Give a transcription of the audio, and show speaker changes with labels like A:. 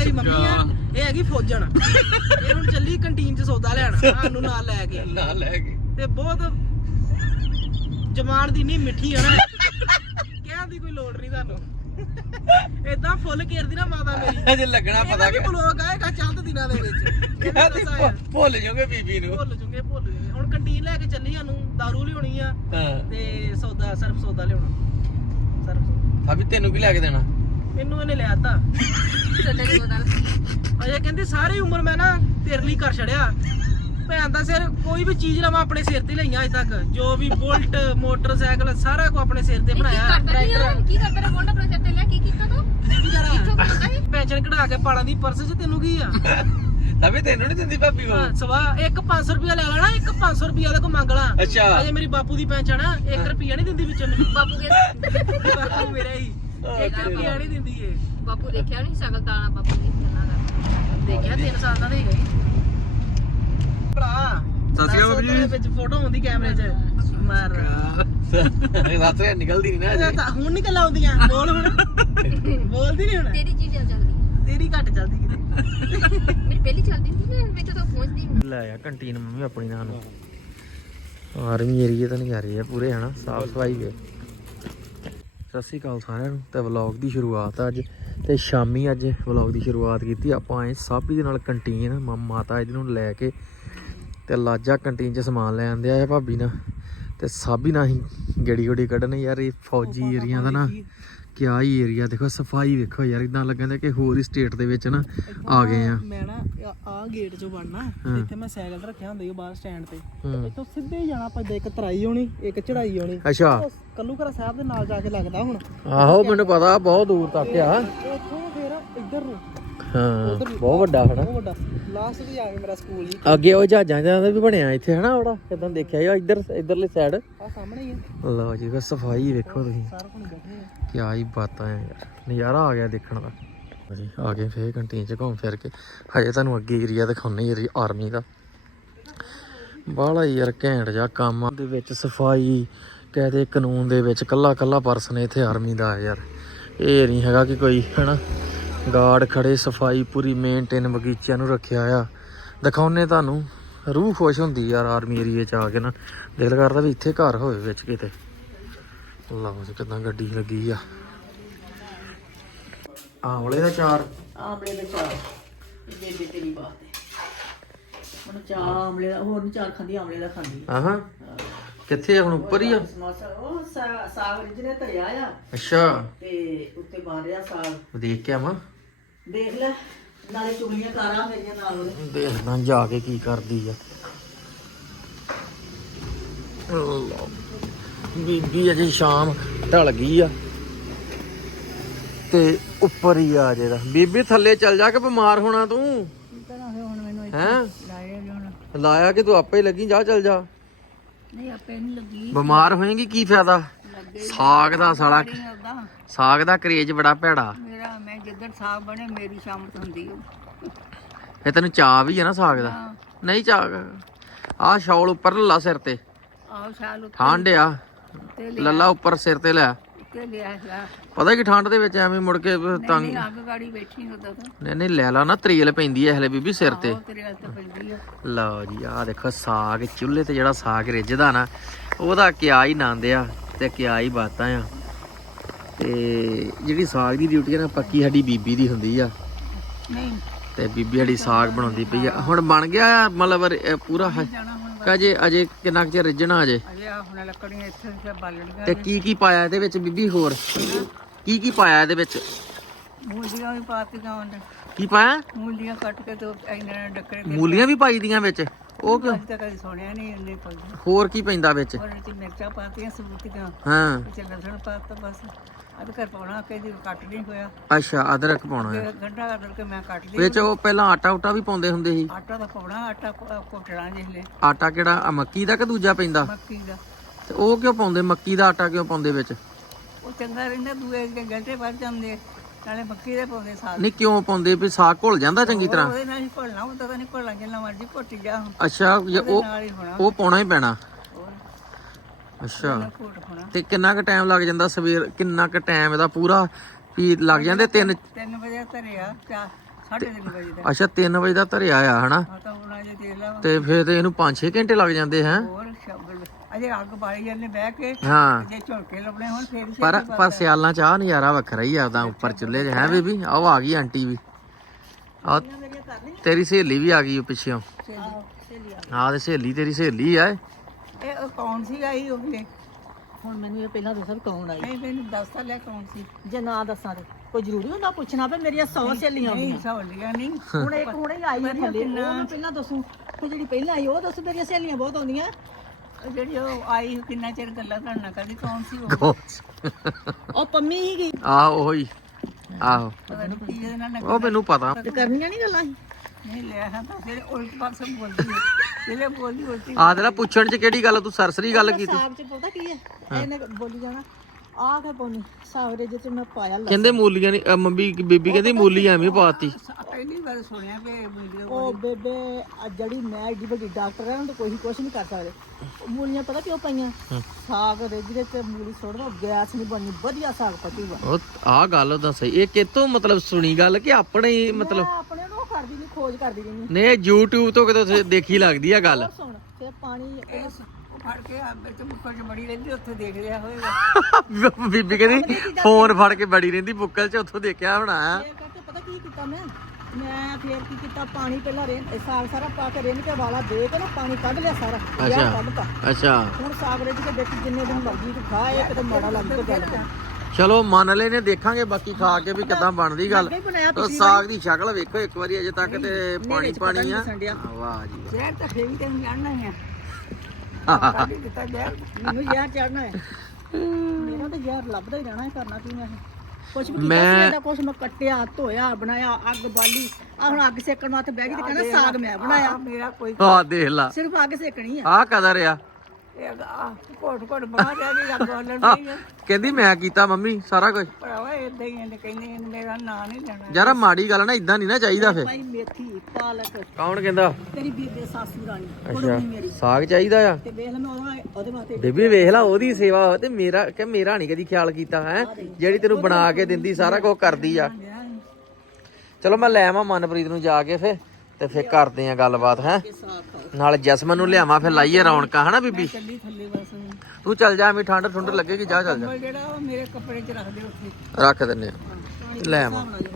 A: ਮੇਰੀ ਮੰਮੀ ਆ, ਇਹ ਹੈਗੀ ਫੌਜਣ। ਇਹ ਹੁਣ ਚੱਲੀ ਕੰਟੀਨ 'ਚ ਸੌਦਾ ਲੈਣ ਸਾਨੂੰ ਨਾਲ ਲੈ ਕੇ ਤੇ ਬਹੁਤ ਜਮਾਨ ਦੀ ਨਹੀਂ ਮਿੱਠੀ ਆ ਨਾ, ਕਹਿਣ ਦੀ ਕੋਈ ਲੋੜ ਨਹੀਂ ਤੁਹਾਨੂੰ। ਏਦਾਂ ਫੁੱਲ ਘੇਰਦੀ ਨਾ ਮਾਤਾ ਮੇਰੀ,
B: ਅਜੇ ਲੱਗਣਾ ਪਤਾ
A: ਕਿ ਬਲੌਗ ਆਏਗਾ ਚੰਦ ਦਿਨਾਂ ਦੇ ਵਿੱਚ।
B: ਭੁੱਲ ਜਾਓਗੇ ਬੀਬੀ ਨੂੰ,
A: ਭੁੱਲ ਜੂਗੇ। ਹੁਣ ਕੰਟੀਨ ਲੈ ਕੇ ਚੱਲੀ, ਸਾਨੂੰ ਦਾਰੂ ਲਿਆਉਣੀ ਆ ਤੇ ਸੌਦਾ, ਸਰਫ ਸੌਦਾ ਲਿਆਉਣਾ। ਸਰਫ ਸੌਦਾ
B: ਅਭੀ ਤੈਨੂੰ ਕੀ ਲੈ ਕੇ ਦੇਣਾ?
A: ਮੈਨੂੰ ਇਹਨੇ ਲਿਆਤਾ ਅਜੇ ਕਹਿੰਦੀ ਸਾਰੀ ਉਮਰ ਮੈਂ ਨਾ ਤੇਰੇ ਲਈ ਕਰ ਛੜਿਆ। ਭੈਣ ਦਾ ਸਿਰ ਕੋਈ ਵੀ ਚੀਜ਼ ਲਵਾਂ ਆਪਣੇ ਸਿਰ ਤੇ ਲਈਆਂ ਅਜੇ ਤੱਕ, ਜੋ ਵੀ ਬੁਲਟ ਮੋਟਰਸਾਈਕਲ ਸਾਰਾ ਕੁ ਆਪਣੇ ਸਿਰ ਤੇ ਬਣਾਇਆ।
C: ਕੀ ਕਰਦਾ ਰੇ ਬੋਲਦਾ ਆਪਣੇ ਸਿਰ ਤੇ ਲੈ, ਕੀ ਕੀਤਾ ਤੂੰ?
A: ਪੈਨਸ਼ਨ ਕਢਾ ਕੇ ਪਾਲਾਂ ਦੀ ਪਰਸ 'ਚ, ਤੈਨੂੰ ਕੀ ਆ?
B: ਅਭੀ ਤੈਨੂੰ ਨਹੀਂ ਦਿੰਦੀ ਭਾਬੀ ਉਹ?
A: ਸਵਾ ਇੱਕ 500 ਰੁਪਿਆ ਲੈ ਲੈਣਾ, ਇੱਕ 500 ਰੁਪਿਆ ਦੇ ਕੋ ਮੰਗ ਲਾ।
B: ਅੱਛਾ
A: ਅਜੇ ਮੇਰੀ ਬਾਪੂ ਦੀ ਪੈਨਸ਼ਨ ਆ, 1 ਰੁਪਿਆ ਨਹੀਂ ਦਿੰਦੀ ਵਿੱਚੋਂ ਮੈਨੂੰ। ਬਾਪੂ ਮੇਰਾ ਹੀ 1 ਰੁਪਿਆ ਨਹੀਂ ਦਿੰਦੀ ਏ।
C: ਬਾਪੂ ਦੇਖਿਆ ਨਹੀਂ ਸ਼ਕਲ ਦਾਣਾ ਬਾਪੂ ਦੀ ਗੱਲਾਂ ਦਾ
A: ਦੇਖਿਆ 3 ਸਾਲ ਦਾ ਦੇ ਗਈ ਭਰਾ।
B: ਸਤਿ ਸ਼੍ਰੀ ਅਕਾਲ ਜੀ।
A: ਵਿੱਚ ਫੋਟੋ ਆਉਂਦੀ ਕੈਮਰੇ 'ਚ ਮਾਰ
B: ਰਾਤਰੇ ਨਿਕਲਦੀ ਨਹੀਂ ਨਾ ਅਜੇ।
A: ਹੁਣ ਨਿਕਲ ਆਉਂਦੀਆਂ। ਬੋਲ ਹੁਣ, ਬੋਲਦੀ ਨਹੀਂ ਹੁਣ।
C: ਤੇਰੀ ਚੀਜ਼ ਚੱਲਦੀ,
A: ਤੇਰੀ ਘੱਟ ਚੱਲਦੀ ਕਿਤੇ।
C: ਮੇਰੀ ਪਹਿਲੀ ਚੱਲਦੀ ਸੀ ਨਾ, ਮੈਂ ਤਾਂ ਪਹੁੰਚਦੀ ਨਹੀਂ।
B: ਲੈ ਆ ਕੰਟੀਨ ਮੰਮੀ ਆਪਣੀ ਨਾਲ ਨੂੰ ਆਰਮੀ ਏਰੀਆ ਤਾਂ ਨਹੀਂ ਆ ਰਹੀ ਹੈ ਪੂਰੇ, ਹਨਾ ਸਾਫ ਸਫਾਈ ਵੇ। ਸਤਿ ਸ਼੍ਰੀ ਅਕਾਲ ਸਾਰਿਆਂ ਨੂੰ। ਤੇ ਵਲੌਗ ਦੀ ਸ਼ੁਰੂਆਤ ਅੱਜ ਤੇ ਸ਼ਾਮੀ ਅੱਜ ਵਲੌਗ ਦੀ ਸ਼ੁਰੂਆਤ ਕੀਤੀ ਆਪਾਂ ਆਏ ਸਾਬੀ ਦੇ ਨਾਲ ਕੰਟੀਨ ਮਾਤਾ ਇਹਦੇ ਨੂੰ ਲੈ ਕੇ ਤੇ ਲਾਜਾ ਕੰਟੀਨ 'ਚ ਸਮਾਨ ਲੈ ਆਂਦੇ ਆ ਭਾਬੀ ਨਾਲ ਤੇ ਸਾਬੀ ਨਾਲ ਹੀ ਗੇੜੀ ਕੱਢਣ। ਯਾਰ ਇਹ ਫੌਜੀ ਏਰੀਆ ਦਾ ਨਾ ਕਿਆ ਹੀ ਏਰੀਆ ਦੇਖੋ, ਸਫਾਈ ਵੇਖੋ ਯਾਰ, ਇਦਾਂ ਲੱਗਦਾ ਕਿ ਹੋਰ ਹੀ ਸਟੇਟ ਦੇ ਵਿੱਚ ਨਾ ਆ ਗਏ ਆ।
A: ਮੈਂ ਨਾ ਆ ਗੇਟ 'ਚੋਂ ਵੜਨਾ, ਇੱਥੇ ਮੈਂ ਸਾਈਕਲ ਰੱਖਿਆ ਹੁੰਦਾ ਬਾਹਰ ਸਟੈਂਡ ਤੇ, ਇੱਥੋਂ ਸਿੱਧੇ ਹੀ ਜਾਣਾ ਪੈਂਦਾ। ਇੱਕ ਤਰਾਈ ਆਉਣੀ, ਇੱਕ ਚੜਾਈ ਆਉਣੀ।
B: ਅੱਛਾ,
A: ਕੱਲੂ ਘਰਾ ਸਾਹਿਬ ਦੇ ਨਾਲ ਜਾ ਕੇ ਲੱਗਦਾ ਹੁਣ।
B: ਆਹੋ ਮੈਨੂੰ ਪਤਾ, ਬਹੁਤ ਦੂਰ ਤੱਕ ਆ।
A: ਉੱਥੋਂ ਫਿਰ ਇੱਧਰ ਨੂੰ,
B: ਹਾਂ ਬਹੁਤ ਵੱਡਾ ਹਨਾ,
A: ਬਹੁਤ ਵੱਡਾ। ਲਾਸਟ ਤੇ ਆ ਕੇ ਮੇਰਾ ਸਕੂਲ ਜੀ
B: ਅੱਗੇ ਉਹ ਜਹਾਜ਼ਾਂ ਦਾ ਵੀ ਬਣਿਆ ਇੱਥੇ ਹਨਾ, ਉਹਦਾ ਕਿਦਾਂ ਦੇਖਿਆ ਯਾ ਇਧਰਲੀ ਸਾਈਡ।
A: ਆ ਸਾਹਮਣੇ ਹੀ ਆ।
B: ਲਓ ਜੀ ਸਫਾਈ ਵੇਖੋ ਤੁਸੀਂ,
A: ਸਾਰਾ ਕੁਝ ਬੈਠੇ ਆ।
B: ਕਿਆ ਹੀ ਬਾਤਾਂ ਆ ਯਾਰ, ਨਜ਼ਾਰਾ ਆ ਗਿਆ ਦੇਖਣ ਦਾ। ਜੀ ਆ ਗਏ ਫੇਰ ਕੰਟੀਨ 'ਚ ਘੁੰਮ ਫਿਰ ਕੇ। ਹਜੇ ਤੁਹਾਨੂੰ ਅੱਗੇ ਏਰੀਆ ਦਿਖਾਉਣੇ ਏਰੀਆ ਆਰਮੀ ਦਾ। ਬਾਹਲਾ ਯਾਰ ਘੈਂਟ ਜਿਹਾ ਕੰਮ ਦੇ ਵਿੱਚ ਸਫਾਈ ਕਹਦੇ ਕਾਨੂੰਨ ਦੇ ਵਿੱਚ ਕੱਲਾ ਪਰਸਨ ਇੱਥੇ ਆਰਮੀ ਦਾ ਯਾਰ। ਇਹ ਨਹੀਂ ਹੈਗਾ ਕਿ ਕੋਈ ਹਨਾ ਗਾਰਡ ਖੜੇ, ਸਫਾਈ ਪੂਰੀ ਮੇਨਟੇਨ, ਬਗੀਚਿਆਂ ਨੂੰ ਰੱਖਿਆ ਆ। ਦਿਖਾਉਣੇ ਤੁਹਾਨੂੰ, ਰੂਹ ਖੁਸ਼ ਹੁੰਦੀ ਯਾਰ ਆਰਮੀ ਏਰੀਏ 'ਚ ਆ ਕੇ ਨਾ। ਦਿਲ ਕਰਦਾ ਵੀ ਇੱਥੇ ਘਰ ਹੋਵੇ ਵਿੱਚ ਕਿਤੇ। ਲਓ ਜੀ ਕਿੱਦਾਂ ਗੱਡੀ ਲੱਗੀ ਆ। ਆਂਵਲੇ ਦਾ ਚਾਰ,
A: ਆਮਲੇ ਦਾ ਚਾਰ ਬੇਬੇ ਤੇਰੀ ਬਾਤ ਹੈ। ਹੁਣ ਚਾਰ ਆਮਲੇ ਦਾ, ਹੋਰ ਨਹੀਂ ਚਾਰ ਖਾਂਦੀ, ਆਮਲੇ ਦਾ ਖਾਂਦੀ।
B: ਆਹਾਂ ਕਿੱਥੇ ਆ ਹੁਣ? ਉੱਪਰ ਹੀ ਆ।
A: ਉਹ ਸਾਗ ਜਿਹਨੇ ਧਰਿਆ ਆ,
B: ਅੱਛਾ
A: ਤੇ ਉੱਤੇ ਬਾਰਿਆ ਸਾਗ।
B: ਦੇਖ ਕੇ ਆਵਾਂ,
A: ਦੇਖ ਲੈ, ਨਾਲੇ ਚੁਗਲੀਆਂ ਕਾਰਾਂ ਮੇਰੀਆਂ ਨਾਲ ਉਹਦੇ।
B: ਦੇਖਦਾ ਜਾ ਕੇ ਕੀ ਕਰਦੀ ਆ। ਲਓ ਬੀਬੀ ਅਜੇ ਸ਼ਾਮ ਢਲ ਗਈ ਆ ਤੇ ਉੱਪਰ ਹੀ ਆ ਜੇ ਦਾ। ਬੀਬੀ ਥੱਲੇ ਚੱਲ ਜਾ ਕੇ ਬਿਮਾਰ ਹੋਣਾ ਤੂੰ ਹੈਂ। ਲਾਇਆ ਕਿ ਤੂੰ ਆਪੇ ਹੀ ਲੱਗੀ, ਜਾ ਚੱਲ ਜਾ।
C: ਨਹੀਂ ਆਪੇ ਨਹੀਂ ਲੱਗੀ,
B: ਬਿਮਾਰ ਹੋਏਗੀ ਕੀ ਫਾਇਦਾ। ਸਾਗ ਦਾ ਸਾਲਾ, ਸਾਗ ਦਾ ਕਰੇਜ ਬੜਾ ਭੈੜਾ।
C: ਮੇਰਾ ਮੈਂ ਜਿੱਦਣ ਸਾਗ ਬਣੇ ਮੇਰੀ ਸ਼ਾਮਤ ਹੁੰਦੀ ਹੈ।
B: ਇਹ ਤੈਨੂੰ ਚਾਹ ਵੀ ਹੈ ਨਾ ਸਾਗ ਦਾ? ਨਹੀਂ ਚਾਹ ਆ ਸ਼ੌਲ ਉੱਪਰ ਲੱਲਾ ਸਿਰ ਤੇ,
C: ਆਹ ਸਾਲ
B: ਠੰਡ ਆ, ਲੱਲਾ ਉੱਪਰ ਸਿਰ ਤੇ ਲੈ।
C: ਉੱਤੇ ਲਿਆ
B: ਪਤਾ ਕਿ ਠੰਡ ਦੇ ਵਿੱਚ ਐਵੇਂ ਮੁੜ ਕੇ ਤੰਗ।
C: ਅੱਗ ਗਾੜੀ ਬੈਠੀ ਹੁੰਦਾ ਤਾਂ
B: ਨਹੀਂ ਲੈ ਲਾ ਨਾ, ਤਰੀਲ ਪੈਂਦੀ ਐ ਹਲੇ ਬੀਬੀ ਸਿਰ ਤੇ।
C: ਤੇਰੇ ਹੱਥ ਤੇ ਪੈਂਦੀ ਆ।
B: ਲਓ ਜੀ ਆਹ ਦੇਖੋ ਸਾਗ, ਚੁੱਲ੍ਹੇ ਤੇ ਜਿਹੜਾ ਸਾਗ ਰਿੱਝਦਾ ਨਾ ਉਹਦਾ ਕਿਆ ਹੀ ਆਨੰਦ ਆ ਤੇ ਕਿਆ ਹੀ ਬਾਤਾਂ ਆ। ਤੇ ਜਿਹੜੀ ਸਾਗ ਦੀ ਡਿਊਟੀ ਨਾ ਪੱਕੀ ਸਾਡੀ ਬੀਬੀ ਦੀ ਹੁੰਦੀ ਆ।
C: ਨਹੀਂ
B: ਤੇ ਬੀਬੀ ਸਾਡੀ ਸਾਗ ਬਣਾਉਂਦੀ ਪਈ ਆ। ਹੁਣ ਬਣ ਗਿਆ ਆ ਮਤਲਬ ਪੂਰਾ ਅਜੇ ਕਿੰਨਾ ਕੁ ਚਿਰ ਰਿੱਝਣਾ ਅਜੇ?
C: ਹੁਣ ਲੱਕੜੀਆਂ ਇੱਥੇ ਬਾਲਣੀਆਂ।
B: ਤੇ ਕੀ ਪਾਇਆ ਇਹਦੇ ਵਿੱਚ ਬੀਬੀ? ਹੋਰ ਕੀ ਪਾਇਆ ਇਹਦੇ ਵਿੱਚ?
C: ਮੂਲੀਆਂ ਵੀ ਪਾਤੀਆਂ ਉਹਨੇ।
B: ਕੀ ਪਾਇਆ?
C: ਮੂਲੀਆਂ ਕੱਟ ਕੇ ਤੇ ਇਹਨਾਂ ਡੱਕਰੇ
B: ਮੂਲੀਆਂ ਵੀ ਪਾਈ ਦੀਆਂ ਵਿੱਚ? ਉਹ ਕਿਉਂ?
C: ਤਾਂ ਕਦੇ ਸੁਣਿਆ ਨਹੀਂ ਇੰਨੇ ਕੋਈ।
B: ਹੋਰ ਕੀ ਪੈਂਦਾ ਵਿੱਚ?
C: ਉਹਦੇ ਚ ਮਿਰਚਾਂ ਪਾਤੀਆਂ ਸਬੂਤੀਆਂ,
B: ਹਾਂ
C: ਵਿੱਚ ਲਸਣ ਪਾਤਾ ਬਸ। ਅਦਰਕ ਪਾਉਣਾ ਕਿ ਕੱਟ ਨਹੀਂ ਹੋਇਆ।
B: ਅੱਛਾ ਅਦਰਕ ਪਾਉਣਾ ਹੈ
C: ਗੰਢਾ ਕਰ ਕੇ ਮੈਂ ਕੱਟ ਲਈ
B: ਵਿੱਚ। ਉਹ ਪਹਿਲਾਂ ਆਟਾ ਉਟਾ ਵੀ ਪਾਉਂਦੇ ਹੁੰਦੇ ਸੀ।
C: ਆਟਾ ਤਾਂ ਪਾਉਣਾ, ਆਟਾ ਘੋਟਣਾ ਜਿਹਲੇ।
B: ਆਟਾ ਕਿਹੜਾ? ਆ ਮੱਕੀ ਦਾ ਕਿ ਦੂਜਾ ਪੈਂਦਾ?
C: ਮੱਕੀ ਦਾ।
B: ਤੇ ਉਹ ਕਿਉਂ ਪਾਉਂਦੇ? ਮੱਕੀ ਦਾ ਆਟਾ ਕਿਉਂ ਪਾਉਂਦੇ ਵਿੱਚ?
C: ਉਹ ਚੰਗਾ ਰਹਿੰਦਾ, ਦੂਏ ਦੇ ਗੰਢੇ ਵੱਧ ਜਾਂਦੇ, ਨਾਲੇ ਮੱਕੀ ਦੇ ਪਾਉਂਦੇ ਸਾਗ।
B: ਨਹੀਂ ਕਿਉਂ ਪਾਉਂਦੇ? ਵੀ ਸਾਗ ਘੁਲ ਜਾਂਦਾ ਚੰਗੀ ਤਰ੍ਹਾਂ?
C: ਉਹਦੇ ਨਾਲ ਹੀ ਘੋਲਣਾ ਹੁੰਦਾ, ਤਾਂ ਨਹੀਂ ਘੋਲਣਾ ਜਿੰਨਾ ਮਰਜ਼ੀ ਘੋਟੀ ਜਾ।
B: ਅੱਛਾ
C: ਨਾਲ ਹੀ ਹੋਣਾ।
B: ਉਹ ਪਾਉਣਾ ਹੀ ਪੈਣਾ।
C: ਹੋਰ
B: ਅੱਛਾ
C: ਘੋਟ ਹੋਣਾ।
B: ਤੇ ਕਿੰਨਾ ਕੁ ਟਾਈਮ ਲੱਗ ਜਾਂਦਾ ਸਵੇਰ? ਕਿੰਨਾ ਕੁ ਟਾਈਮ ਇਹਦਾ ਪੂਰਾ ਵੀ ਲੱਗ ਜਾਂਦੇ?
C: 3 ਵਜੇ ਧਰਿਆ, 3:30 ਵਜੇ ਦਾ।
B: ਅੱਛਾ 3 ਵਜੇ ਦਾ ਧਰਿਆ ਆ ਹਨਾ,
C: ਆ ਤਾਂ ਹੁਣ ਅਜੇ ਦੇਖ ਲਾ
B: ਤੇ ਫਿਰ ਤੇ ਇਹਨੂੰ 5-6 ਘੰਟੇ ਲੱਗ ਜਾਂਦੇ ਹੈ।
C: ਹੋਰ ਸ਼ਬਦ ਅਜੇ ਅੱਗ ਬਾਲੀ ਜਾਂਦੇ ਬਹਿ ਕੇ,
B: ਹਾਂ
C: ਜੇ ਝੁਲਕੇ ਲੱਭਣੇ ਹੁਣ ਫੇਰ
B: ਪਰ ਸਿਆਲਾਂ ਚ ਆਹ ਨਜ਼ਾਰਾ ਵੱਖਰਾ ਹੀ ਆ ਉਹਦਾ ਉੱਪਰ ਚੁੱਲ੍ਹੇ 'ਚ ਹੈ ਬੀਬੀ। ਆਹ ਆ ਗਈ ਆਂਟੀ ਵੀ, ਆ ਤੇਰੀ ਸਹੇਲੀ ਵੀ ਆ ਗਈ ਉਹ ਪਿੱਛੋਂ। ਆਹ ਤੇ ਸਹੇਲੀ ਤੇਰੀ ਸਹੇਲੀ ਆ
C: ਇਹ ਕੌਣ ਸੀ ਆਈ ਉਹ ਵੀ?
D: ਹੁਣ ਮੈਨੂੰ ਇਹ ਪਹਿਲਾਂ ਦੱਸੋ ਵੀ ਕੌਣ ਆਈ।
C: ਨਹੀਂ ਮੈਨੂੰ ਦੱਸ ਤਾਂ ਲਿਆ ਕੌਣ ਸੀ।
D: ਜੇ ਨਾ ਦੱਸਾਂ ਤੇ ਕੋਈ ਜ਼ਰੂਰੀ ਹੁੰਦਾ ਪੁੱਛਣਾ ਵੀ ਮੇਰੀਆਂ 100 ਸਹੇਲੀਆਂ
C: ਨਹੀਂ
D: ਆਉਂਦੀਆਂ।
C: ਸਹੂਲੀਆਂ ਨਹੀਂ
D: ਹੁਣ ਇੱਕ ਹੁਣੇ ਹੀ ਆਈ ਹੈ ਥੱਲੇ, ਉਹ ਮੈਂ ਪਹਿਲਾਂ ਦੱਸੂ ਤੇ ਜਿਹੜੀ ਪਹਿਲਾਂ ਆਈ ਉਹ ਦੱਸੋ ਮੇਰੀਆਂ ਸਹੇਲੀਆਂ ਬਹੁਤ ਆਉਂਦੀਆਂ।
C: ਉਹ ਜਿਹੜੀ ਉਹ ਆਈ ਕਿੰਨਾ ਚਿਰ ਗੱਲਾਂ ਕਰਨਾ ਕਰਦੀ ਕੌਣ ਸੀ ਉਹ?
D: ਉਹ ਪੰਮੀ ਹੀਗੀ।
B: ਆਹੋ ਉਹੀ, ਆਹੋ
C: ਪਤਾ ਨਹੀਂ ਕੀ ਇਹਦੇ ਨਾਲ
B: ਉਹ ਮੈਨੂੰ ਪਤਾ।
D: ਤੇ ਕਰਨੀਆਂ ਨਹੀਂ ਗੱਲਾਂ ਸੀ।
C: ਨਹੀਂ ਲਿਆ ਹਾਂ ਤਾਂ ਫਿਰ ਉਲਟ ਪਾਸੇ ਬੋਲਦੀ ਹੈ, ਜਿਹੜੇ ਬੋਲਦੀ ਉਲਟੀ।
B: ਆਹ ਤੇਰਾ ਪੁੱਛਣ ਚ ਕਿਹੜੀ ਗੱਲ, ਤੂੰ ਸਰਸਰੀ ਗੱਲ ਕੀਤੀ।
D: ਸਾਗ ਚ ਪਤਾ ਕੀ ਹੈ, ਇਹਨੇ ਬੋਲੀ ਜਾਣਾ ਆਹ ਕੇ ਪਾਉਣੀ ਸਾਵਰੇ ਜਿੱਤੇ ਮੈਂ ਪਾਇਆ ਲੱਗ।
B: ਕਹਿੰਦੇ ਮੂਲੀਆਂ ਨਹੀਂ, ਮੰਮੀ ਬੀਬੀ ਕਹਿੰਦੀ ਮੂਲੀ ਐਵੇਂ ਪਾਤੀ।
C: ਪਹਿਲੀ ਵਾਰ ਸੁਣਿਆ ਕਿ ਵੀਡੀਓ
D: ਉਹ ਬੇਬੇ ਜਿਹੜੀ ਮੈਂ ਏਡੀ ਵੱਡੀ ਡਾਕਟਰ ਹਾਂ ਤਾਂ ਕੋਈ ਕੁਛ ਨਹੀਂ ਕਰ ਸਕਦੇ। ਉਹ ਮੂਲੀਆਂ ਪਤਾ ਕਿਉਂ ਪਾਈਆਂ, ਸਾਗ ਜਿਹਦੇ ਤੇ ਮੂਲੀ ਸੁੱਟ ਦੋ ਗੈਸ ਨਹੀਂ ਬਣਨੀ, ਵਧੀਆ ਸਾਗ ਪਚੂਗਾ।
B: ਉਹ ਆਹ ਗੱਲ ਉਹਦਾ ਸਹੀ, ਇਹ ਕਿਤੋਂ ਮਤਲਬ ਸੁਣੀ ਗੱਲ ਕਿ ਆਪਣੇ ਹੀ ਮਤਲਬ
D: ਮੈਂ ਆਪਣੇ ਨੂੰ ਉਹ ਕਰਦੀ ਨਹੀਂ, ਖੋਜ ਕਰਦੀ ਨਹੀਂ।
B: ਨੇ YouTube ਤੋਂ ਕਿਤੇ ਦੇਖੀ ਲੱਗਦੀ ਆ ਗੱਲ।
D: ਸੁਣ ਫਿਰ ਪਾਣੀ
C: ਉਹ ਫੜ ਕੇ ਵਿੱਚ ਮੁੱਕਰ ਚ ਬੜੀ ਰਹਿੰਦੀ ਉੱਥੇ ਦੇਖ ਲਿਆ ਹੋਏਗਾ।
B: ਬੀਬੀ ਕਹਿੰਦੀ ਫੋਨ ਫੜ ਕੇ ਬੜੀ ਰਹਿੰਦੀ ਬੁੱਕਲ ਚ, ਉੱਥੋਂ ਦੇਖਿਆ ਹੋਣਾ।
D: ਇਹ ਕਰਕੇ ਪਤਾ ਕੀ ਕੀਤਾ ਮੈਂ ਫੇਰ ਕੀ ਕੀਤਾ, ਪਾਣੀ ਪਹਿਲਾਂ ਸਾਗ ਸਾਰਾ ਪਾ ਕੇ ਰਿੰਨ ਕੇ ਵਾਲਾ ਦੇ ਕੇ ਨਾ ਪਾਣੀ ਕੱਢ ਲਿਆ ਸਾਰਾ, ਯਾਰ ਕੱਢਤਾ।
B: ਅੱਛਾ
D: ਹੁਣ ਸਾਗ ਰਿੱਝ ਕੇ ਦੇਖੀ ਜਿੰਨੇ ਦਿਨ ਮਰਜੀ ਤੂੰ ਖਾ, ਇਹ ਕਿਤੇ ਮਾੜਾ ਲੱਗ ਕੇ ਗੱਲ ਕਰ।
B: ਚਲੋ ਮੰਨ ਲੈਨੇ, ਦੇਖਾਂਗੇ ਬਾਕੀ ਖਾ ਕੇ ਵੀ ਕਿਦਾਂ ਬਣਦੀ ਗੱਲ।
D: ਅੱਗੇ ਬਣਾਇਆ
B: ਉਹ ਸਾਗ ਦੀ ਸ਼ਕਲ ਵੇਖੋ ਇੱਕ ਵਾਰੀ, ਅਜੇ ਤੱਕ ਤੇ ਪਾਣੀ ਪਾਣੀ ਆ। ਵਾਹ ਜੀ
C: ਜ਼ਹਿਰ ਤਾਂ ਫੇਰ ਵੀ ਤੈਨੂੰ ਜਾਣਨਾ ਹੀ ਆ। ਕਾਹਦੀ ਦਿੱਤਾ ਜ਼ਹਿਰ?
D: ਮੈਨੂੰ ਯਾਰ ਚੜਨਾ ਹੈ, ਮੇਰਾ ਤਾਂ ਯਾਰ ਲੱਭਦਾ ਹੀ ਰਹਿਣਾ ਹੈ, ਕਰਨਾ ਕੀ ਮੈਂ ਕੁਛ ਵੀ
B: ਮੈਂ-
D: ਕੀਤਾ, ਕੁਛ ਮੈਂ ਕੱਟਿਆ ਧੋਇਆ ਬਣਾਇਆ, ਅੱਗ ਬਾਲੀ ਆ ਹੁਣ ਅੱਗ ਸੇਕਣ ਵਾਸਤੇ ਬਹਿ ਗਈ ਤੇ ਕਹਿੰਦਾ ਸਾਗ ਮੈਂ ਬਣਾਇਆ।
C: ਮੇਰਾ ਕੋਈ
B: ਆਹ ਦੇਖ ਲਾ,
D: ਸਿਰਫ ਅੱਗ ਸੇਕਣੀ ਆ।
B: ਆਹ ਕਦਰ ਆ।
C: ਇਹ ਘੋਟ ਘੋਟ ਬਾਹਰ ਆ ਗਈ ਅੱਗ ਵਾਲਣ ਨਹੀਂ ਆ।
B: ਕਹਿੰਦੀ ਮੈਂ ਕੀਤਾ ਮੰਮੀ ਸਾਰਾ ਕੁਝ।
C: ਭਰਾਵਾ ਏਦਾਂ ਹੀ ਇਹਨੇ ਕਹਿੰਦੇ ਮੇਰਾ ਨਾਂ ਨਹੀਂ ਲੈਣਾ।
B: ਯਾਰ ਮਾੜੀ ਗੱਲ ਨਾ, ਇਦਾਂ ਨਹੀਂ ਨਾ ਚਾਹੀਦਾ ਫਿਰ।
D: ਭਾਈ ਮੇਥੀ ਪਾਲਕ
B: ਕੌਣ ਕਹਿੰਦਾ?
D: ਤੇਰੀ ਬੀਬੀ ਸਾਸੂ ਰਾਣੀ
B: ਅੱਛਾ
D: ਕੁੜਮੀ ਮੇਰੀ,
B: ਸਾਗ ਚਾਹੀਦਾ ਆ।
D: ਤੇ ਵੇਖ ਲੈ ਮੈਂ ਉਹਦੇ ਵਾਸਤੇ
B: ਬੀਬੀ ਵੇਖ ਲਾ ਉਹਦੀ ਸੇਵਾ ਤੇ ਮੇਰਾ ਕਿ ਮੇਰਾ ਨਹੀਂ ਕਦੀ ਖਿਆਲ ਕੀਤਾ ਹੈ, ਜਿਹੜੀ ਤੈਨੂੰ ਬਣਾ ਕੇ ਦਿੰਦੀ ਸਾਰਾ ਕੁਝ ਕਰਦੀ ਆ। ਚਲੋ ਮੈਂ ਲੈ ਆਵਾਂ ਮਨਪ੍ਰੀਤ ਨੂੰ ਜਾ ਕੇ ਤੇ ਫਿਰ ਕਰਦੇ ਆ ਗੱਲਬਾਤ ਹੈ।
D: ਸਾਗ ਖਾਓ।
B: ਨਾਲ ਜਸਮਨ ਨੂੰ ਲਿਆਵਾਂ, ਫਿਰ ਲਾਈਏ ਰੌਣਕਾਂ ਹਨਾ ਬੀਬੀ।
C: ਚੱਲੀ ਥੱਲੇ ਬਸ
B: ਤੂੰ ਚੱਲ ਜਾ, ਐਵੇਂ ਠੰਡ ਠੁੰਡ ਲੱਗੇਗੀ, ਜਾ ਚੱਲ ਜਾ,
C: ਜਿਹੜਾ ਉਹ ਮੇਰੇ ਕੱਪੜੇ 'ਚ ਰੱਖ ਦੇ ਉੱਥੇ।
B: ਰੱਖ ਦਿੰਨੇ ਆ, ਲੈ ਆਵਾਂ।